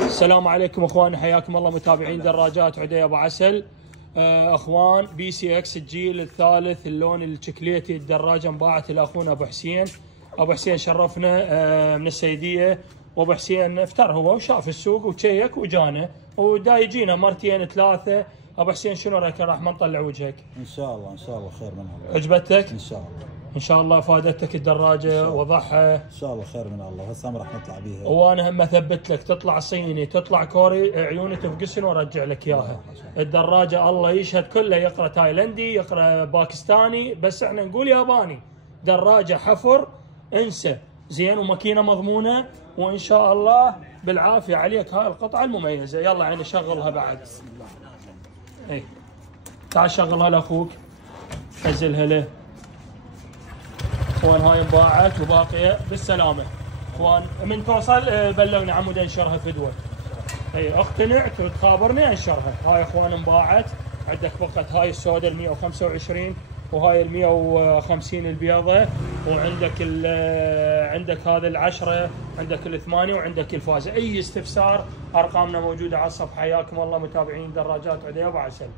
السلام عليكم اخوان، حياكم الله متابعين دراجات عدي ابو عسل. اخوان بي سي اكس الجيل الثالث اللون الشكليتي، الدراجه انباعت لاخونا ابو حسين. ابو حسين شرفنا من السيديه، وابو حسين افتر هو وشاف السوق وشيك وجانا ودا يجينا مرتين ثلاثه. ابو حسين شنو رايك؟ راح ما نطلع وجهك ان شاء الله. ان شاء الله خير منها. عجبتك؟ ان شاء الله. ان شاء الله فادتك الدراجه وضعها. ان شاء الله خير من الله. هسه راح نطلع بيها، وانا هم اثبت لك تطلع صيني تطلع كوري، عيوني تفقسن وارجع لك اياها. الدراجه الله يشهد كله يقرا تايلندي يقرا باكستاني، بس احنا نقول ياباني. دراجه حفر انسى زين، وماكينه مضمونه، وان شاء الله بالعافيه عليك هاي القطعه المميزه. يلا عيني شغلها بعد. اي تعال شغلها لاخوك، نزلها له. اخوان هاي انباعت وباقيه بالسلامه. اخوان من توصل بلغني عمود انشرها فدوه. اي اقتنعت وتخابرني انشرها. هاي اخوان انباعت. عندك بقت هاي السوداء ال 125 وهاي ال 150 البيضه، وعندك عندك هذا العشره، عندك الثمانيه، وعندك الفازه. اي استفسار ارقامنا موجوده على الصفحه. حياكم الله متابعين دراجات عدي ابو عسل.